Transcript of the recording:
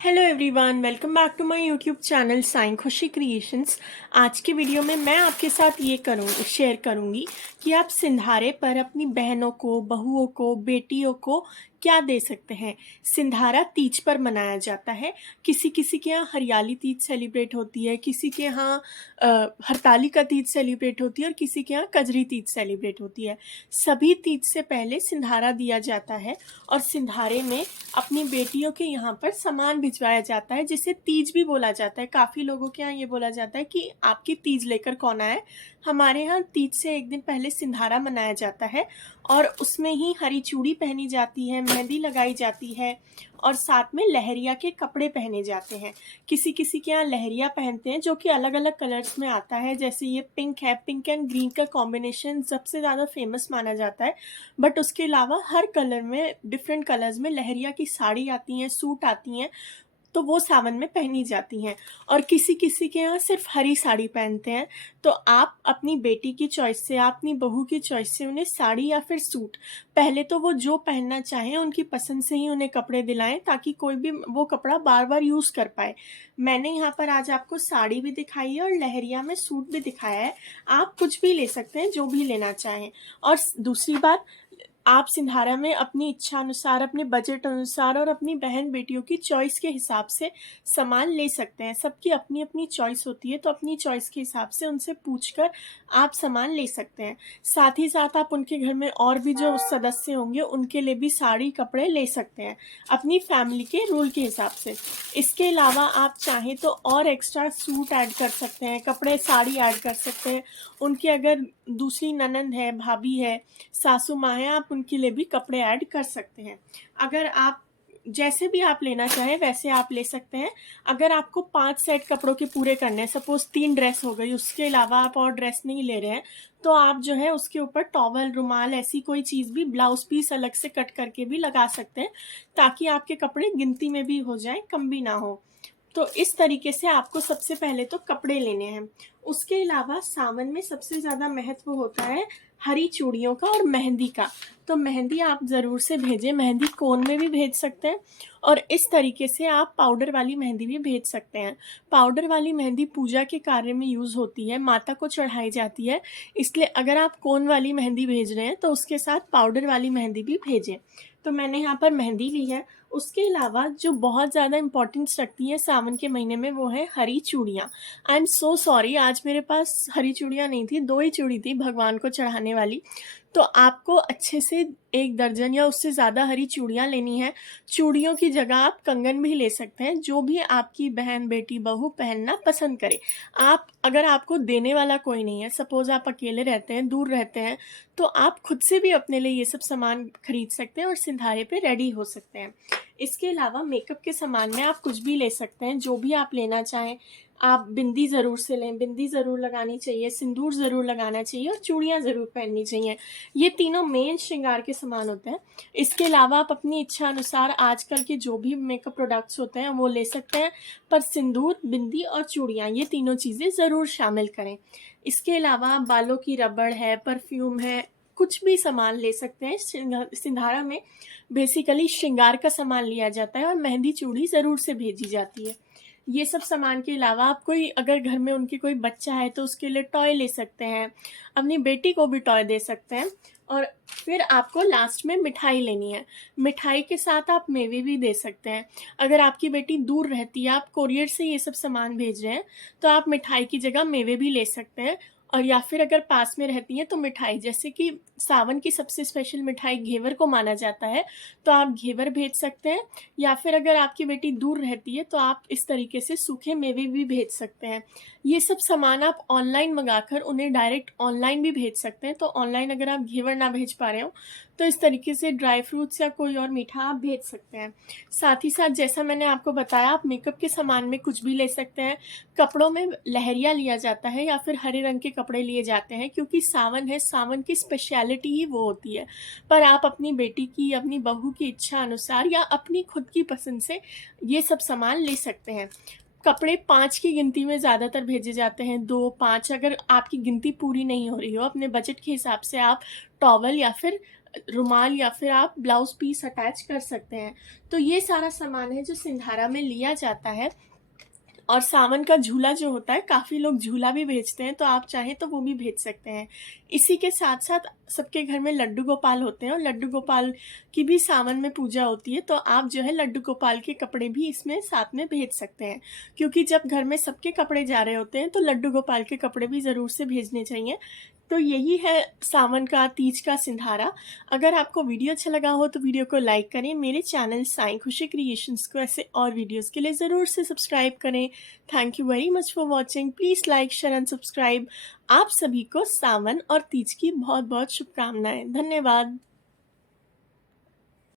Hello everyone, welcome back to my YouTube channel sign Khushi creations. आज के video में मैं आपके साथ ये शेयर करूंगी कि आप सिंधारे पर अपनी बहनों को, बहुओं को, बेटियों को क्या दे सकते हैं। सिंधारा तीज पर मनाया जाता है। किसी किसी के यहाँ हरियाली तीज सेलिब्रेट होती है, किसी के यहाँ हरतालिका तीज सेलिब्रेट होती है और किसी के यहाँ कजरी तीज सेलिब्रेट होती है। सभी तीज से पहले सिंधारा दिया जाता है और सिंधारे में अपनी बेटियों के यहाँ पर सामान भिजवाया जाता है, जिसे तीज भी बोला जाता है। काफ़ी लोगों के यहाँ ये बोला जाता है कि आपकी तीज लेकर कौन आए। हमारे यहाँ तीज से एक दिन पहले सिंधारा मनाया जाता है और उसमें ही हरी चूड़ी पहनी जाती है, मेहंदी लगाई जाती है और साथ में लहरिया के कपड़े पहने जाते हैं। किसी किसी के यहाँ लहरिया पहनते हैं जो कि अलग अलग कलर्स में आता है, जैसे ये पिंक है। पिंक एंड ग्रीन का कॉम्बिनेशन सबसे ज़्यादा फेमस माना जाता है, बट उसके अलावा हर कलर में, डिफरेंट कलर्स में लहरिया की साड़ी आती हैं, सूट आती हैं, तो वो सावन में पहनी जाती हैं। और किसी किसी के यहाँ सिर्फ हरी साड़ी पहनते हैं। तो आप अपनी बेटी की चॉइस से, आप अपनी बहू की चॉइस से उन्हें साड़ी या फिर सूट, पहले तो वो जो पहनना चाहें उनकी पसंद से ही उन्हें कपड़े दिलाएं, ताकि कोई भी वो कपड़ा बार बार यूज़ कर पाए। मैंने यहाँ पर आज आपको साड़ी भी दिखाई है और लहरिया में सूट भी दिखाया है। आप कुछ भी ले सकते हैं, जो भी लेना चाहें। और दूसरी बात, आप सिंधारा में अपनी इच्छा अनुसार, अपने बजट अनुसार और अपनी बहन बेटियों की चॉइस के हिसाब से सामान ले सकते हैं। सबकी अपनी अपनी चॉइस होती है, तो अपनी चॉइस के हिसाब से उनसे पूछकर आप सामान ले सकते हैं। साथ ही साथ आप उनके घर में और भी जो सदस्य होंगे उनके लिए भी साड़ी कपड़े ले सकते हैं, अपनी फैमिली के रूल के हिसाब से। इसके अलावा आप चाहें तो और एक्स्ट्रा सूट ऐड कर सकते हैं, कपड़े, साड़ी ऐड कर सकते हैं। उनके अगर दूसरी ननंद है, भाभी है, सासू माँ है, आप उनके लिए भी कपड़े ऐड कर सकते हैं। अगर आप जैसे भी आप लेना चाहें वैसे आप ले सकते हैं। अगर आपको 5 सेट कपड़ों के पूरे करने हैं, सपोज 3 ड्रेस हो गई, उसके अलावा आप और ड्रेस नहीं ले रहे हैं, तो आप जो है उसके ऊपर टॉवल, रुमाल, ऐसी कोई चीज़ भी, ब्लाउज पीस अलग से कट करके भी लगा सकते हैं, ताकि आपके कपड़े गिनती में भी हो जाएं, कम भी ना हो। तो इस तरीके से आपको सबसे पहले तो कपड़े लेने हैं। उसके अलावा सावन में सबसे ज़्यादा महत्व होता है हरी चूड़ियों का और मेहंदी का। तो मेहंदी आप ज़रूर से भेजें। मेहंदी कोन में भी भेज सकते हैं और इस तरीके से आप पाउडर वाली मेहंदी भी भेज सकते हैं। पाउडर वाली मेहंदी पूजा के कार्य में यूज़ होती है, माता को चढ़ाई जाती है। इसलिए अगर आप कोन वाली मेहंदी भेज रहे हैं तो उसके साथ पाउडर वाली मेहंदी भी भेजें। तो मैंने यहाँ पर मेहंदी ली है। उसके अलावा जो बहुत ज़्यादा इम्पोर्टेंस रखती है सावन के महीने में, वो है हरी चूड़ियाँ। आई एम सो सॉरी, आज मेरे पास हरी चूड़ियाँ नहीं थी, 2 ही चूड़ी थी भगवान को चढ़ाने वाली। तो आपको अच्छे से 1 दर्जन या उससे ज़्यादा हरी चूड़ियाँ लेनी है। चूड़ियों की जगह आप कंगन भी ले सकते हैं, जो भी आपकी बहन, बेटी, बहू पहनना पसंद करे। अगर आपको देने वाला कोई नहीं है, सपोज़ आप अकेले रहते हैं, दूर रहते हैं, तो आप खुद से भी अपने लिए ये सब सामान खरीद सकते हैं और सिंधारे पे रेडी हो सकते हैं। इसके अलावा मेकअप के सामान में आप कुछ भी ले सकते हैं, जो भी आप लेना चाहें। आप बिंदी ज़रूर से लें, बिंदी ज़रूर लगानी चाहिए, सिंदूर ज़रूर लगाना चाहिए और चूड़ियाँ ज़रूर पहननी चाहिए। ये तीनों मेन श्रृंगार के सामान होते हैं। इसके अलावा आप अपनी इच्छा अनुसार आजकल के जो भी मेकअप प्रोडक्ट्स होते हैं वो ले सकते हैं, पर सिंदूर, बिंदी और चूड़ियाँ, ये तीनों चीज़ें ज़रूर शामिल करें। इसके अलावा बालों की रबड़ है, परफ्यूम है, कुछ भी सामान ले सकते हैं। सिंधारा में बेसिकली श्रृंगार का सामान लिया जाता है और मेहंदी, चूड़ी ज़रूर से भेजी जाती है। ये सब सामान के अलावा आप कोई, अगर घर में उनके कोई बच्चा है तो उसके लिए टॉय ले सकते हैं, अपनी बेटी को भी टॉय दे सकते हैं। और फिर आपको लास्ट में मिठाई लेनी है। मिठाई के साथ आप मेवे भी दे सकते हैं। अगर आपकी बेटी दूर रहती है, आप कोरियर से ये सब सामान भेज रहे हैं, तो आप मिठाई की जगह मेवे भी ले सकते हैं। और या फिर अगर पास में रहती हैं तो मिठाई, जैसे कि सावन की सबसे स्पेशल मिठाई घेवर को माना जाता है, तो आप घेवर भेज सकते हैं। या फिर अगर आपकी बेटी दूर रहती है तो आप इस तरीके से सूखे मेवे भी भेज सकते हैं। ये सब सामान आप ऑनलाइन मंगाकर उन्हें डायरेक्ट ऑनलाइन भी भेज सकते हैं। तो ऑनलाइन अगर आप घेवर ना भेज पा रहे हो तो इस तरीके से ड्राई फ्रूट्स या कोई और मीठा आप भेज सकते हैं। साथ ही साथ जैसा मैंने आपको बताया, आप मेकअप के सामान में कुछ भी ले सकते हैं। कपड़ों में लहरिया लिया जाता है या फिर हरे रंग के कपड़े लिए जाते हैं, क्योंकि सावन है, सावन की स्पेशलिटी ही वो होती है। पर आप अपनी बेटी की, अपनी बहू की इच्छा अनुसार या अपनी खुद की पसंद से ये सब सामान ले सकते हैं। कपड़े 5 की गिनती में ज़्यादातर भेजे जाते हैं, 2, 5। अगर आपकी गिनती पूरी नहीं हो रही हो, अपने बजट के हिसाब से आप टॉवल या फिर रुमाल या फिर आप ब्लाउज पीस अटैच कर सकते हैं। तो ये सारा सामान है जो सिंधारा में लिया जाता है। और सावन का झूला जो होता है, काफ़ी लोग झूला भी भेजते हैं, तो आप चाहें तो वो भी भेज सकते हैं। इसी के साथ साथ सबके घर में लड्डू गोपाल होते हैं और लड्डू गोपाल की भी सावन में पूजा होती है, तो आप जो है लड्डू गोपाल के कपड़े भी इसमें साथ में भेज सकते हैं। क्योंकि जब घर में सबके कपड़े जा रहे होते हैं तो लड्डू गोपाल के कपड़े भी ज़रूर से भेजने चाहिए। तो यही है सावन का, तीज का सिंधारा। अगर आपको वीडियो अच्छा लगा हो तो वीडियो को लाइक करें। मेरे चैनल साईं खुशी क्रिएशंस को ऐसे और वीडियोस के लिए ज़रूर से सब्सक्राइब करें। Thank you very much for watching. Please like, share and subscribe. आप सभी को सावन और तीज की बहुत बहुत शुभकामनाएं। धन्यवाद।